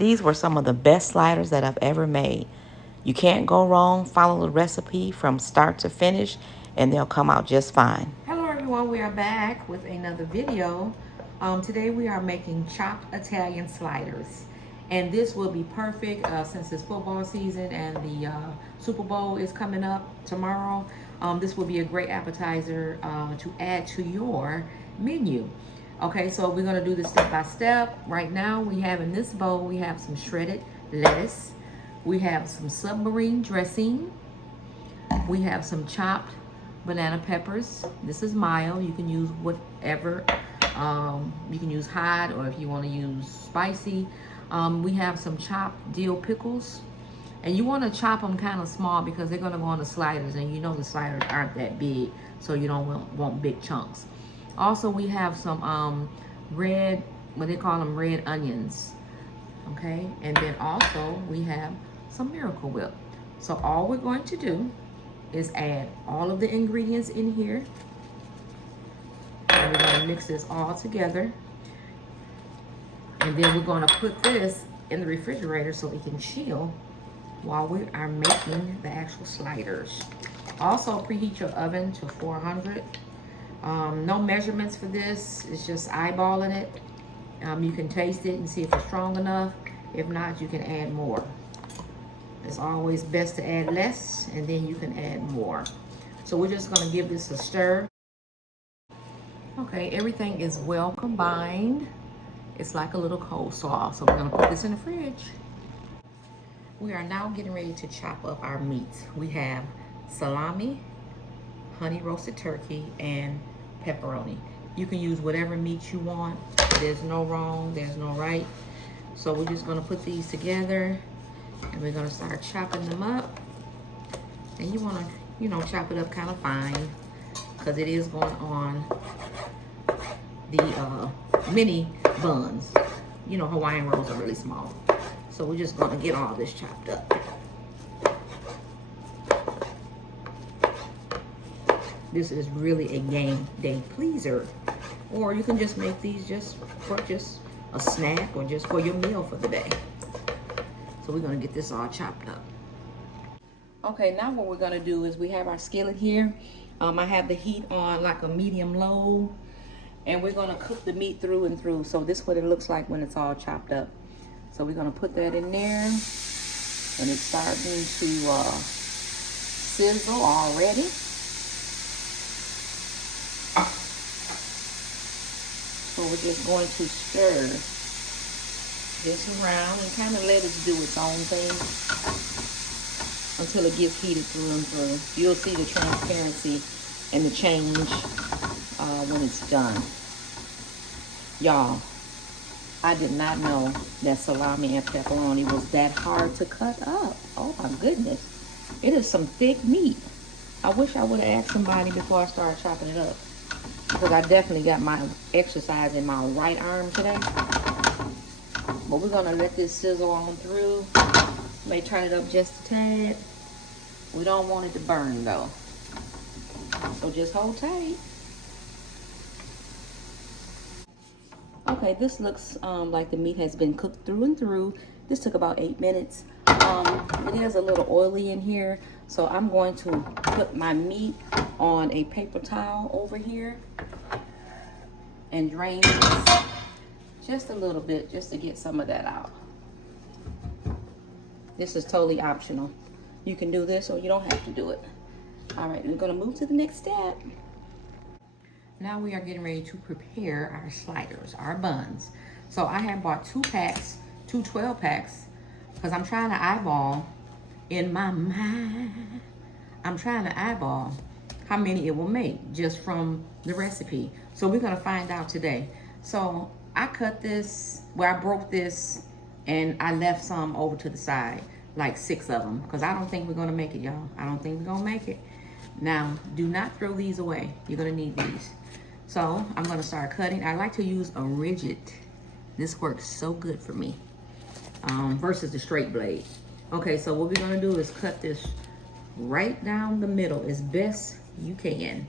These were some of the best sliders that I've ever made. You can't go wrong. Follow the recipe from start to finish and they'll come out just fine. Hello everyone, we are back with another video. Today we are making chopped Italian sliders. And this will be perfect since it's football season and the Super Bowl is coming up tomorrow. This will be a great appetizer to add to your menu. Okay, so we're gonna do this step by step. Right now we have in this bowl, we have some shredded lettuce. We have some submarine dressing. We have some chopped banana peppers. This is mild. You can use whatever. You can use hot, or if you want to use spicy. We have some chopped dill pickles. And you want to chop them kind of small because they're going to go on the sliders. And you know the sliders aren't that big, so you don't want big chunks. Also, we have some red, what they call them, red onions. Okay, and then also we have some Miracle Whip. So all we're going to do is add all of the ingredients in here. And we're going to mix this all together. And then we're going to put this in the refrigerator so it can chill while we are making the actual sliders. Also preheat your oven to 400. No measurements for this. It's just eyeballing it. You can taste it and see if it's strong enough. If not, you can add more. It's always best to add less and then you can add more. So we're just gonna give this a stir. Okay, everything is well combined. It's like a little coleslaw. So we're gonna put this in the fridge. We are now getting ready to chop up our meats. We have salami, honey roasted turkey, and pepperoni. You can use whatever meat you want. There's no wrong, there's no right. So we're just gonna put these together and we're gonna start chopping them up. And you wanna, chop it up kind of fine because it is going on the mini buns. Hawaiian rolls are really small. So we're just gonna get all this chopped up. This is really a game day pleaser. Or you can just make these just for a snack or just for your meal for the day. So we're gonna get this all chopped up. Okay, now what we're gonna do is we have our skillet here. I have the heat on like a medium low, and we're gonna cook the meat through and through. So this is what it looks like when it's all chopped up. So we're gonna put that in there, and it's starting to sizzle already. So we're just going to stir this around and kind of let it do its own thing until it gets heated through and through. You'll see the transparency and the change when it's done. Y'all, I did not know that salami and pepperoni was that hard to cut up. Oh my goodness. It is some thick meat. I wish I would have asked somebody before I started chopping it up, because I definitely got my exercise in my right arm today. But we're gonna let this sizzle on through. May turn it up just a tad. We don't want it to burn though. So just hold tight. Okay, this looks like the meat has been cooked through and through. This took about 8 minutes. It is a little oily in here, so I'm going to put my meat on a paper towel over here and drain this just a little bit just to get some of that out. This is totally optional. You can do this or you don't have to do it. All right, we're gonna move to the next step. Now we are getting ready to prepare our sliders, our buns. So I have bought 2 packs, 2 12 packs, because I'm trying to eyeball in my mind. I'm trying to eyeball how many it will make just from the recipe. So we're gonna find out today. So I cut this, I broke this, and I left some over to the side, like 6 of them, because I don't think we're gonna make it, y'all. I don't think we're gonna make it. Now, do not throw these away. You're gonna need these. So I'm gonna start cutting. I like to use a rigid. This works so good for me, versus the straight blade. Okay, so what we're gonna do is cut this right down the middle as best you can.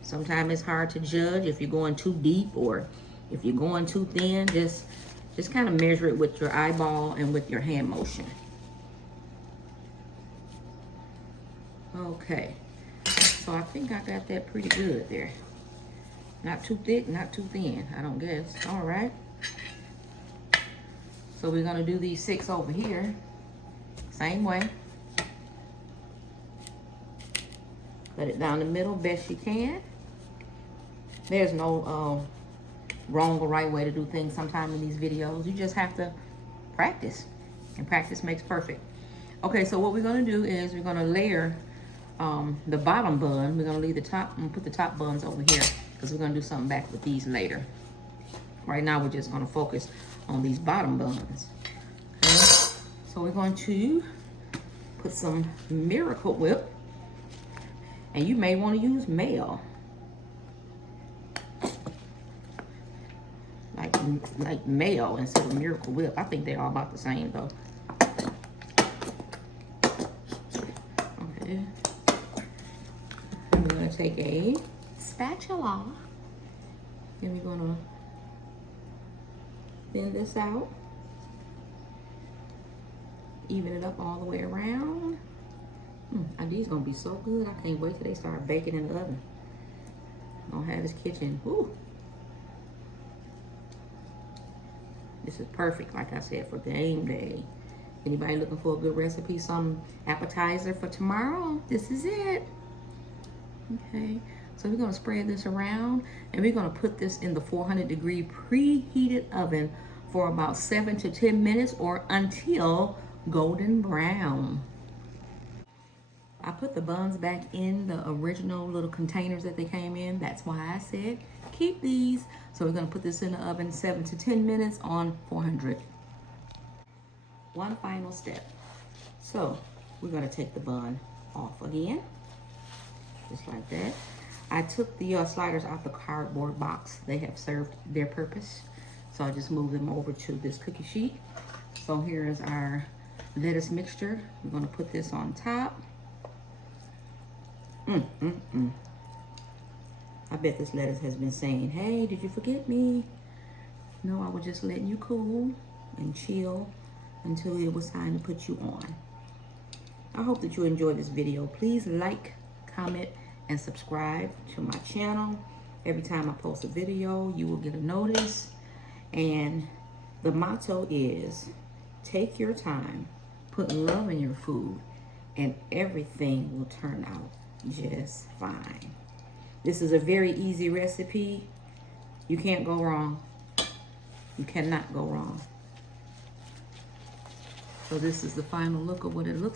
Sometimes it's hard to judge if you're going too deep or if you're going too thin. Just Just kind of measure it with your eyeball and with your hand motion. Okay, so I think I got that pretty good there. Not too thick, not too thin, I don't guess. All right. So we're gonna do these 6 over here. Same way. Cut it down the middle best you can. There's no wrong or right way to do things sometimes in these videos. You just have to practice, and practice makes perfect. Okay, so what we're gonna do is we're gonna layer the bottom bun. We're gonna leave the top and put the top buns over here because we're gonna do something back with these later. Right now we're just gonna focus on these bottom buns. Okay, so we're going to put some Miracle Whip, and you may want to use mayo. Like mayo instead of Miracle Whip. I think they're all about the same though. Okay. We're gonna take a spatula and we're gonna thin this out. Even it up all the way around. And these gonna be so good. I can't wait till they start baking in the oven. Gonna have this kitchen. Woo. This is perfect, like I said, for game day. Anybody looking for a good recipe, some appetizer for tomorrow? This is it. Okay, so we're gonna spread this around and we're gonna put this in the 400-degree preheated oven for about 7 to 10 minutes or until golden brown. I put the buns back in the original little containers that they came in. That's why I said keep these. So we're gonna put this in the oven 7 to 10 minutes on 400. One final step. So we're gonna take the bun off again, just like that. I took the sliders out the cardboard box. They have served their purpose. So I just moved them over to this cookie sheet. So here is our lettuce mixture. We're gonna put this on top. I bet this lettuce has been saying, hey, did you forget me? No, I was just letting you cool and chill until it was time to put you on. I hope that you enjoyed this video. Please like, comment, and subscribe to my channel. Every time I post a video, you will get a notice. And the motto is, take your time, put love in your food, and everything will turn out just fine. This is a very easy recipe. You can't go wrong. You cannot go wrong. So this is the final look of what it looks like.